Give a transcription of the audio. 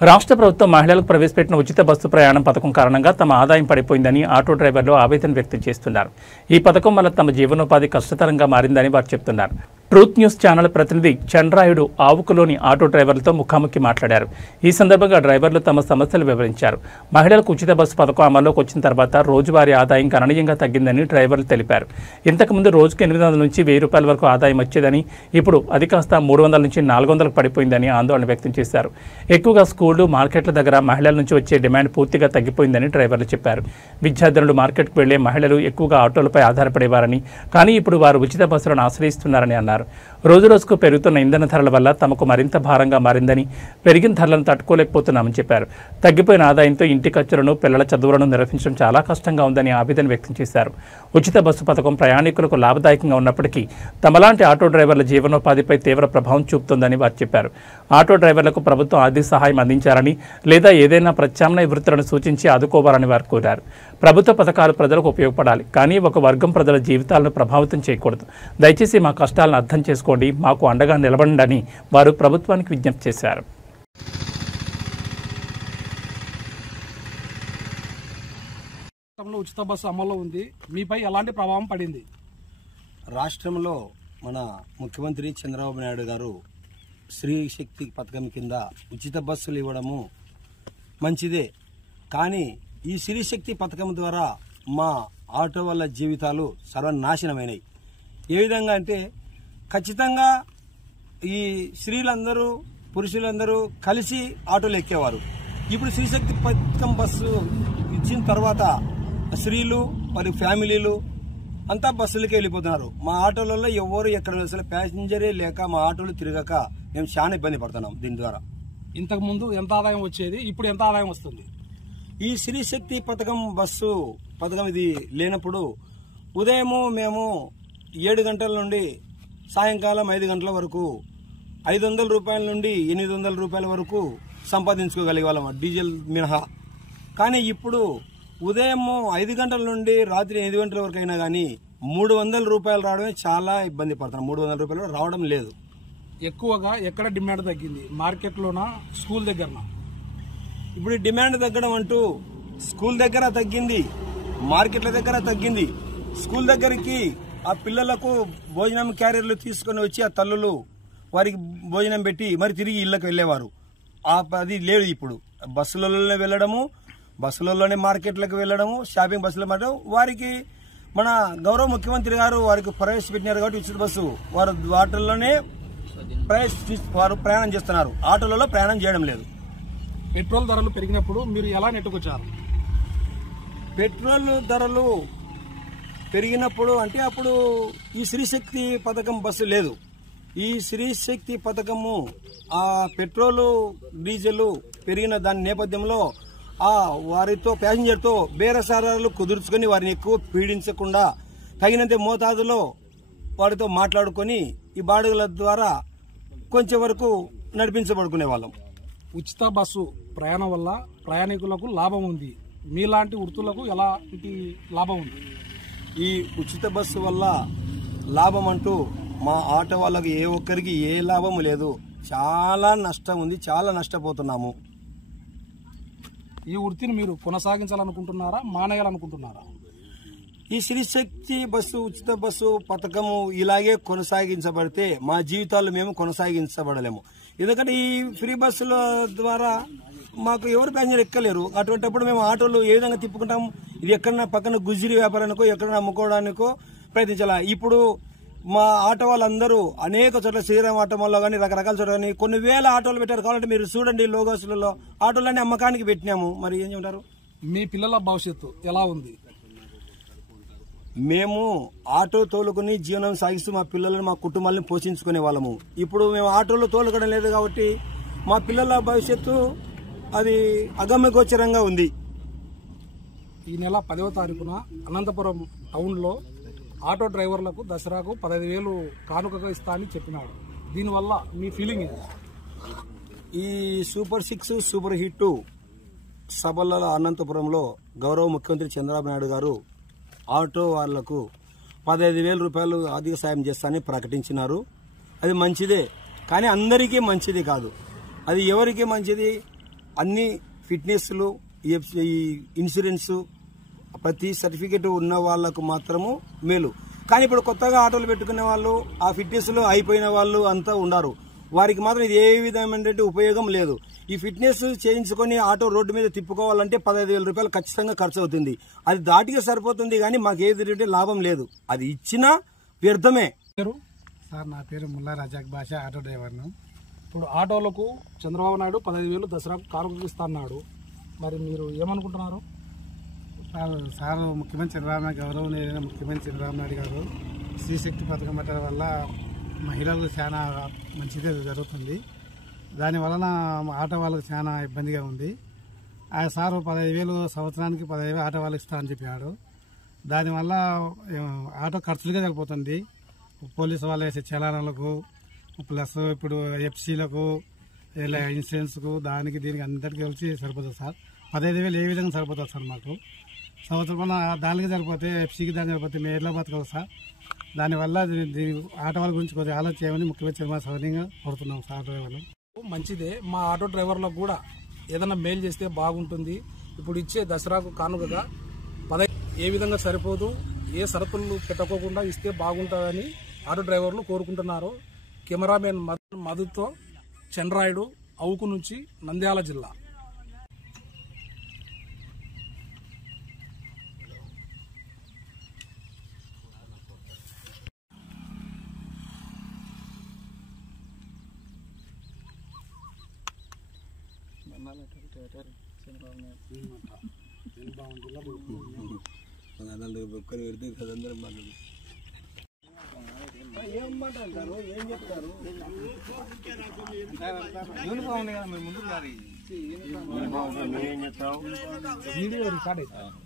రాష్ట్ర ప్రభుత్వం మహిళలకు ప్రవేశపెట్టిన ఉచిత బస్సు ప్రయాణం పథకం కారణంగా తమ ఆదాయం పడిపోయిందని ఆటో డ్రైవర్లు ఆవేదన వ్యక్తం చేస్తున్నారు. ఈ పథకం వల్ల తమ జీవనోపాధి కష్టతరంగా మారిందని వారు చెబుతున్నారు. ట్రూత్ న్యూస్ ఛానల్ ప్రతినిధి చంద్రాయుడు ఆవుకులోని ఆటో డ్రైవర్లతో ముఖాముఖి మాట్లాడారు. ఈ సందర్భంగా డ్రైవర్లు తమ సమస్యలు వివరించారు. మహిళలకు ఉచిత బస్సు పథకం అమల్లోకి వచ్చిన తర్వాత రోజువారీ ఆదాయం గణనీయంగా తగ్గిందని డ్రైవర్లు తెలిపారు. ఇంతకుముందు రోజుకు 800 నుంచి 1000 రూపాయల వరకు ఆదాయం వచ్చేదని, ఇప్పుడు అది కాస్త 300 నుంచి 400లకు పడిపోయిందని ఆందోళన వ్యక్తం చేశారు. ఎక్కువగా స్కూళ్లు, మార్కెట్ల దగ్గర మహిళల నుంచి వచ్చే డిమాండ్ పూర్తిగా తగ్గిపోయిందని డ్రైవర్లు చెప్పారు. విద్యార్థులు మార్కెట్కు వెళ్లే మహిళలు ఎక్కువగా ఆటోలపై ఆధారపడేవారని, కానీ ఇప్పుడు వారు ఉచిత బస్సులను ఆశ్రయిస్తున్నారని అన్నారు. రోజురోజుకు పెరుగుతున్న ఇంధన ధరల వల్ల తమకు మరింత భారంగా మారిందని, పెరిగిన ధరలను తట్టుకోలేకపోతున్నామని చెప్పారు. తగ్గిపోయిన ఆదాయంతో ఇంటి ఖర్చులను, పిల్లల చదువులను నిర్వహించడం చాలా కష్టంగా ఉందని ఆవేదన వ్యక్తం చేశారు. ఉచిత బస్సు పథకం ప్రయాణికులకు లాభదాయకంగా ఉన్నప్పటికీ తమలాంటి ఆటో డ్రైవర్ల జీవనోపాధిపై తీవ్ర ప్రభావం చూపుతోందని వారు చెప్పారు. ఆటో డ్రైవర్లకు ప్రభుత్వం ఆర్థిక సహాయం అందించాలని, లేదా ఏదైనా ప్రత్యామ్నాయ వృత్తులను సూచించి ఆదుకోవాలని వారు కోరారు. ప్రభుత్వ పథకాలు ప్రజలకు ఉపయోగపడాలి, కానీ ఒక వర్గం ప్రజల జీవితాలను ప్రభావితం చేయకూడదు. దయచేసి మా కష్టాలను అర్థం చేసుకోండి, మాకు అండగా నిలబడండి అని వారు ప్రభుత్వానికి విజ్ఞప్తి చేశారు. ఉచిత బస్సు అమల్లో ఉంది, మీపై ఎలాంటి ప్రభావం పడింది? రాష్ట్రంలో మన ముఖ్యమంత్రి చంద్రబాబు నాయుడు గారు స్త్రీ శక్తి పథకం కింద ఉచిత బస్సులు ఇవ్వడము మంచిదే. కానీ ఈ స్త్రీ శక్తి పథకం ద్వారా మా ఆటో వాళ్ళ జీవితాలు సర్వనాశనమైనవి. ఏ విధంగా అంటే, ఖచ్చితంగా ఈ స్త్రీలందరూ, పురుషులందరూ కలిసి ఆటోలు ఎక్కేవారు. ఇప్పుడు స్త్రీ శక్తి పథకం బస్సు ఇచ్చిన తర్వాత స్త్రీలు మరియు ఫ్యామిలీలు అంతా బస్సులకి వెళ్ళిపోతున్నారు. మా ఆటోలలో ఎవరు ఎక్కడ అసలు ప్యాసింజరే లేక మా ఆటోలు తిరగక మేము చాలా ఇబ్బంది పడుతున్నాం. దీని ద్వారా ఇంతకు ముందు ఎంత ఆదాయం వచ్చేది, ఇప్పుడు ఎంత ఆదాయం వస్తుంది? ఈ స్త్రీ శక్తి పథకం బస్సు పథకం ఇది లేనప్పుడు ఉదయము మేము 7 గంటల నుండి సాయంకాలం 5 గంటల వరకు 500 రూపాయల నుండి 800 రూపాయల వరకు సంపాదించుకోగలిగే వాళ్ళం, డీజిల్ మినహా. కానీ ఇప్పుడు ఉదయం 5 గంటల నుండి రాత్రి 8 గంటల వరకు అయినా కానీ 300 రూపాయలు రావడమే చాలా ఇబ్బంది పడుతున్నాం. 300 రూపాయలు రావడం లేదు. ఎక్కువగా ఎక్కడ డిమాండ్ తగ్గింది, మార్కెట్లోనా, స్కూల్ దగ్గరనా? ఇప్పుడు డిమాండ్ తగ్గడం అంటూ స్కూల్ దగ్గర తగ్గింది, మార్కెట్ల దగ్గర తగ్గింది. స్కూల్ దగ్గరికి ఆ పిల్లలకు భోజనం క్యారియర్లు తీసుకుని వచ్చి ఆ తల్లులు వారికి భోజనం పెట్టి మరి తిరిగి ఇళ్లకు వెళ్ళేవారు. అది లేదు. ఇప్పుడు బస్సులలోనే వెళ్ళడము, బస్సులలోనే మార్కెట్లకు వెళ్ళడము, షాపింగ్ బస్సులు మాట వారికి మన గౌరవ ముఖ్యమంత్రి గారు వారికి ప్రవేశపెట్టినారు కాబట్టి ఉచిత బస్సు వారు వాటిల్లోనే వారు ప్రయాణం చేస్తున్నారు. ఆటోలలో ప్రయాణం చేయడం లేదు. పెట్రోల్ ధరలు పెరిగినప్పుడు మీరు ఎలా నెట్టుకొచ్చారు? పెట్రోల్ ధరలు పెరిగినప్పుడు అంటే అప్పుడు ఈ స్త్రీశక్తి పథకం బస్సు లేదు. ఈ స్త్రీశక్తి పథకము ఆ పెట్రోలు, డీజిల్ పెరిగిన దాని నేపథ్యంలో వారితో ప్యాసింజర్తో బేరసారాలు కుదుర్చుకొని వారిని ఎక్కువ పీడించకుండా తగినంత మోతాదులో వారితో మాట్లాడుకొని ఈ బాడుగల ద్వారా కొంచెం వరకు నడిపించబడుకునే వాళ్ళం. ఉచిత బస్సు ప్రయాణం వల్ల ప్రయాణికులకు లాభం ఉంది, మీలాంటి వృత్తులకు ఎలాంటి లాభం ఉంది? ఈ ఉచిత బస్సు వల్ల లాభం అంటూ మా ఆటో వాళ్ళకి ఏ ఒక్కరికి ఏ లాభం లేదు. చాలా నష్టం ఉంది, చాలా నష్టపోతున్నాము. ఈ వృత్తిని మీరు కొనసాగించాలనుకుంటున్నారా, మానేయాలనుకుంటున్నారా? ఈ స్త్రీశక్తి బస్సు ఉచిత బస్సు పథకము ఇలాగే కొనసాగించబడితే మా జీవితాలు మేము కొనసాగించబడలేము. ఎందుకంటే ఈ ఫ్రీ బస్సుల ద్వారా మాకు ఎవరు ప్యాసింజర్ ఎక్కలేరు. అటువంటిప్పుడు మేము ఆటోలు ఏ విధంగా తిప్పుకుంటాం? ఇది ఎక్కడన్నా పక్కన గుజిరి వ్యాపారానికో ఎక్కడన్నా అమ్ముకోవడానికో ప్రయత్నించాలా. ఇప్పుడు మా ఆటో వాళ్ళందరూ అనేక చోట్ల శ్రీరామ్ ఆటో మాల్లో కానీ రకరకాల చోట్ల కానీ కొన్ని వేల ఆటోలు పెట్టారు. కావాలంటే మీరు చూడండి, లోగోస్లలో ఆటోలన్నీ అమ్మకానికి పెట్టినాము. మరి ఏం చెప్తారు? మీ పిల్లల భవిష్యత్తు ఎలా ఉంది? మేము ఆటో తోలుకుని జీవనం సాగిస్తూ మా పిల్లలను, మా కుటుంబాలను పోషించుకునే వాళ్ళము. ఇప్పుడు మేము ఆటోలో తోలుకోవడం లేదు కాబట్టి మా పిల్లల భవిష్యత్తు అది అగమ్యగోచరంగా ఉంది. ఈ నెల 10వ తారీఖున అనంతపురం టౌన్లో ఆటో డ్రైవర్లకు దసరాకు 15,000 కానుకగా ఇస్తా అని చెప్పినాడు. దీనివల్ల మీ ఫీలింగ్ ఏంటి? ఈ సూపర్ 6 సూపర్ హిట్ సభలలో అనంతపురంలో గౌరవ ముఖ్యమంత్రి చంద్రబాబు నాయుడు గారు ఆటో వాళ్లకు 15,000 రూపాయలు ఆర్థిక సాయం చేస్తానని ప్రకటించినారు. అది మంచిదే, కానీ అందరికీ మంచిది కాదు. అది ఎవరికి మంచిది? అన్ని ఫిట్నెస్లు ఈ ఇన్సూరెన్స్ ప్రతి సర్టిఫికెట్ ఉన్న వాళ్లకు మాత్రము మేలు. కానీ ఇప్పుడు కొత్తగా ఆటోలు పెట్టుకునే వాళ్ళు ఆ ఫిట్నెస్లో అయిపోయిన వాళ్ళు అంతా ఉన్నారు. వారికి మాత్రం ఇది ఏ విధమైన ఉపయోగం లేదు. ఈ ఫిట్నెస్ చేయించుకొని ఆటో రోడ్డు మీద తిప్పుకోవాలంటే 15,000 రూపాయలు ఖచ్చితంగా ఖర్చు అవుతుంది. అది దాటిగా సరిపోతుంది కానీ మాకు ఏది లాభం లేదు. అది ఇచ్చినా వ్యర్థమే. సార్ నా పేరు ముల్లా రజాక్ బాషా, ఆటో డ్రైవర్ను. ఇప్పుడు ఆటోలకు చంద్రబాబు నాయుడు 15,000 దసరాకు కానుకగా ఇస్తా అన్నాడు. మరి మీరు ఏమనుకుంటున్నారు? సార్ ముఖ్యమంత్రి చంద్రబాబు నాయుడు గౌరవనీయులైన ముఖ్యమంత్రి చంద్రబాబు నాయుడు గారు స్త్రీశక్తి పథకం పెట్టడం వల్ల మహిళలకు చాలా మంచిదే జరుగుతుంది. దానివలన ఆటో వాళ్ళకు చాలా ఇబ్బందిగా ఉంది. ఆ సార్ 15,000 సంవత్సరానికి 15,000 ఆటో వాళ్ళకి ఇస్తా అని చెప్పాడు. దానివల్ల ఆటో ఖర్చులుగా సరిపోతుంది. పోలీసు వాళ్ళు వేసే చలానాలకు ప్లస్ ఇప్పుడు ఎఫ్సీలకు ఇలా ఇన్సూరెన్స్కు దానికి దీనికి అందరికీ కలిసి సరిపోతుంది సార్. 15,000 ఏ విధంగా సరిపోతుంది సార్? మాకు సంవత్సరం దానికి సరిపోతే ఎఫ్సీకి దానికి సరిపోతే మేము ఎట్లా బతకాలి సార్? దానివల్ల ఆటో వాళ్ళ గురించి కొద్దిగా ఆలోచన చేయమని ముఖ్యమంత్రి మా సౌకర్యంగా కోరుతున్నాం సార్. డ్రైవర్లు మంచిదే, మా ఆటో డ్రైవర్లకు కూడా ఏదైనా మేలు చేస్తే బాగుంటుంది. ఇప్పుడు ఇచ్చే దసరాకు కానుకగా 15 ఏ విధంగా సరిపోదు, ఏ షరతులు పెట్టుకోకుండా ఇస్తే బాగుంటుందని ఆటో డ్రైవర్లు కోరుకుంటున్నారు. కెమెరామెన్ మధుతో చంద్రాయుడు, అవుకు నుంచి, నంద్యాల జిల్లా. ఏం మాట్లాడతారు, ఏం చెప్తారు? యూనిఫామ్ ఉంది కదా, మీరు ముందుకు రారి. వీడియో రికార్డ్ అవుతుంది.